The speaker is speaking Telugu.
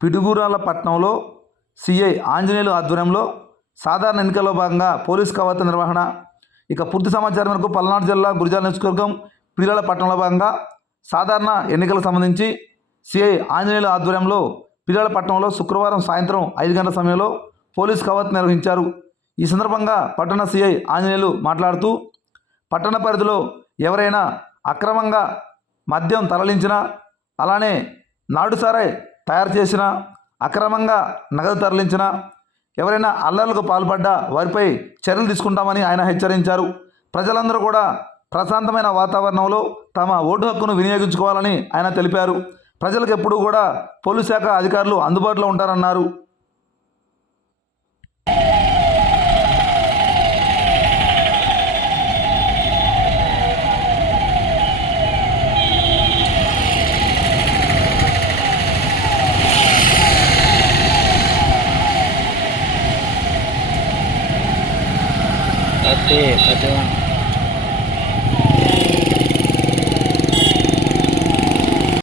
పిడుగురాల పట్టణంలో సిఐ ఆంజనేయులు ఆధ్వర్యంలో సాధారణ ఎన్నికల్లో భాగంగా పోలీస్ కవాతు నిర్వహణ. ఇక పూర్తి సమాచారం మేరకు పల్నాడు జిల్లా గురిజాల నియోజకవర్గం పిల్లల పట్టణంలో భాగంగా సాధారణ ఎన్నికలకు సంబంధించి సిఐ ఆంజనేయులు ఆధ్వర్యంలో పిల్లల పట్టణంలో శుక్రవారం సాయంత్రం ఐదు గంటల సమయంలో పోలీస్ కవాతు నిర్వహించారు. ఈ సందర్భంగా పట్టణ సిఐ ఆంజనేయులు మాట్లాడుతూ పట్టణ పరిధిలో ఎవరైనా అక్రమంగా మద్యం తరలించినా అలానే నాటుసారాయి తయారు చేసిన అక్రమంగా నగదు తరలించిన ఎవరైనా అల్లర్లకు పాల్పడ్డా వారిపై చర్యలు తీసుకుంటామని ఆయన హెచ్చరించారు. ప్రజలందరూ కూడా ప్రశాంతమైన వాతావరణంలో తమ ఓటు హక్కును వినియోగించుకోవాలని ఆయన తెలిపారు. ప్రజలకు ఎప్పుడూ కూడా పోలీస్ శాఖ అధికారులు అందుబాటులో ఉంటారన్నారు. Pati, pati lang.